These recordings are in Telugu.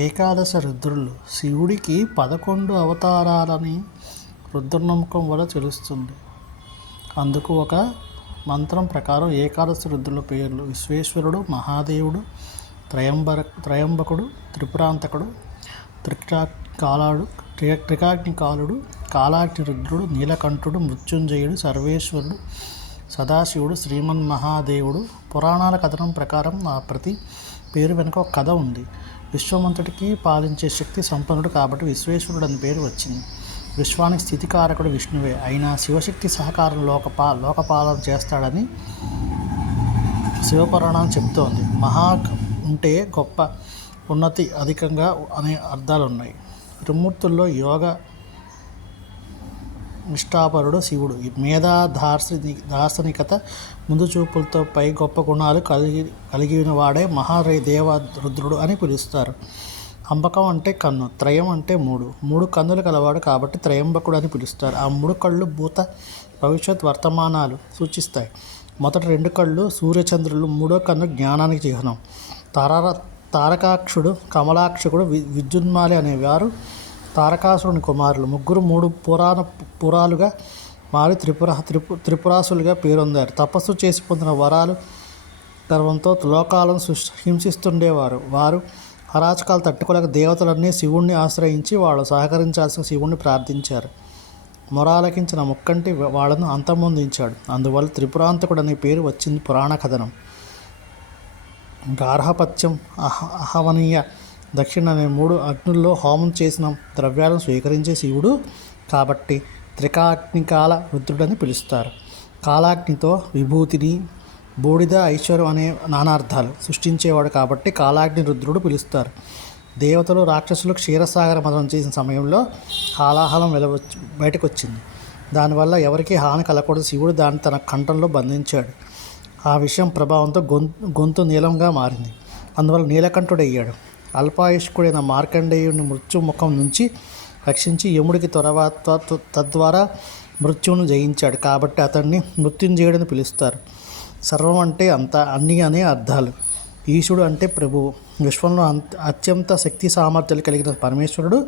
ఏకాదశ రుద్రులు శివుడికి పదకొండు అవతారాలని రుద్రనమ్మకం వల్ల తెలుస్తుంది. అందుకు ఒక మంత్రం ప్రకారం ఏకాదశి రుద్రుల పేర్లు విశ్వేశ్వరుడు మహాదేవుడు త్రయంబర త్రయంబకుడు త్రిపురాంతకుడు త్రికా కాలాడు త్రి త్రికాగ్ని కాలుడు కాలాగ్ని రుద్రుడు నీలకంఠుడు మృత్యుంజయుడు సర్వేశ్వరుడు సదాశివుడు శ్రీమన్ మహాదేవుడు. పురాణాల కథనం ప్రకారం ఆ ప్రతి పేరు వెనుక ఒక కథ ఉంది. విశ్వమంతటికి పాలించే శక్తి సంపన్నుడు కాబట్టి విశ్వేశ్వరుడు అని పేరు వచ్చింది. విశ్వానికి స్థితికారకుడు విష్ణువే. అయినా శివశక్తి సహకారం లోకపా లోకపాలన చేస్తాడని శివపురాణం చెప్తోంది. మహా ఉంటే గొప్ప ఉన్నతి అధికంగా అనే అర్థాలు ఉన్నాయి త్రిమూర్తుల్లో యోగ నిష్ఠాపరుడు శివుడు. మేధా దార్శని దార్శనికత ముందు చూపులతో పై గొప్ప గుణాలు కలిగి కలిగిన వాడే మహారే దేవ రుద్రుడు అని పిలుస్తారు. అంబకం అంటే కన్ను త్రయం అంటే మూడు. మూడు కన్నులు కలవాడు కాబట్టి త్రయంబకుడు అని పిలుస్తారు. ఆ మూడు కళ్ళు భూత భవిష్యత్ వర్తమానాలు సూచిస్తాయి. మొదటి రెండు కళ్ళు సూర్యచంద్రులు మూడో కన్ను జ్ఞానానికి చిహ్నం. తార తారకాక్షుడు కమలాక్షకుడు వి విద్యున్మాలి అనేవారు తారకాసురుని కుమారులు. ముగ్గురు మూడు పురాణ పురాలుగా మారి త్రిపుర త్రిపు త్రిపురాసులుగా పేరొందారు. తపస్సు చేసి పొందిన వరాలు గర్వంతో లోకాలను సృష్టి హింసిస్తుండేవారు. వారు అరాచకాలు తట్టుకోలేక దేవతలన్నీ శివుణ్ణి ఆశ్రయించి వాళ్ళు సహకరించాల్సిన శివుణ్ణి ప్రార్థించారు. మొరాలకించిన ముక్కంటి వాళ్ళను అంతమొందించాడు. అందువల్ల త్రిపురాంతకుడు అనే పేరు వచ్చింది పురాణ కథనం గార్హపత్యం అహ అహవనీయ దక్షిణ అనే మూడు అగ్నుల్లో హోమం చేసిన ద్రవ్యాలను స్వీకరించే శివుడు కాబట్టి త్రికాగ్నికాల రుద్రుడని పిలుస్తారు. కాలాగ్నితో విభూతిని బూడిద ఐశ్వర్యం అనే నానార్థాలు సృష్టించేవాడు కాబట్టి కాలాగ్ని రుద్రుడు పిలుస్తారు. దేవతలు రాక్షసులు క్షీరసాగర మదనం చేసిన సమయంలో హాలాహలం వెలవచ్చు బయటకు వచ్చింది దానివల్ల ఎవరికీ హాని కలగకూడదు. శివుడు దాన్ని తన కంఠంలో బంధించాడు. ఆ విషయం ప్రభావంతో గొంతు గొంతు నీలంగా మారింది. అందువల్ల నీలకంఠుడయ్యాడు. అల్పాయుష్కుడైన మార్కండేయుని మృత్యుముఖం నుంచి రక్షించి యముడికి త్వరవా తద్వారా మృత్యువును జయించాడు. కాబట్టి అతన్ని మృత్యుంజయుడని పిలుస్తారు. సర్వం అంటే అంత అన్ని అనే అర్థాలు. ఈశుడు అంటే ప్రభువు. విశ్వంలో అంత అత్యంత శక్తి సామర్థ్యాలు కలిగిన పరమేశ్వరుడు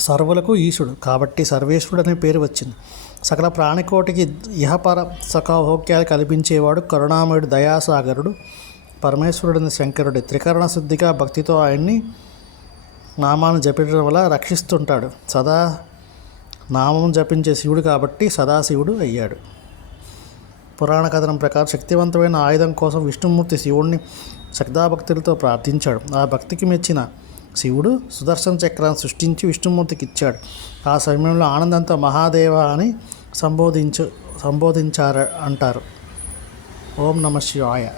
సర్వులకు ఈశుడు కాబట్టి సర్వేశ్వరుడు అనే పేరు వచ్చింది. సకల ప్రాణికోటికి ఇహపర సఖభోగ్యాలు కల్పించేవాడు కరుణామయుడు దయాసాగరుడు. పరమేశ్వరుడిని శంకరుడి త్రికరణ శుద్ధిగా భక్తితో ఆయన్ని నామాన్ని జపించడం వల్ల రక్షిస్తుంటాడు. సదా నామం జపించే శివుడు కాబట్టి సదాశివుడు అయ్యాడు. పురాణ కథనం ప్రకారం శక్తివంతమైన ఆయుధం కోసం విష్ణుమూర్తి శివుణ్ణి శ్రద్ధాభక్తులతో ప్రార్థించాడు. ఆ భక్తికి మెచ్చిన శివుడు సుదర్శన చక్రాన్ని సృష్టించి విష్ణుమూర్తికి ఇచ్చాడు. ఆ సమయంలో ఆనందంతో మహాదేవ అని సంబోధించు సంబోధించారు అంటారు. ఓం నమ శివాయ.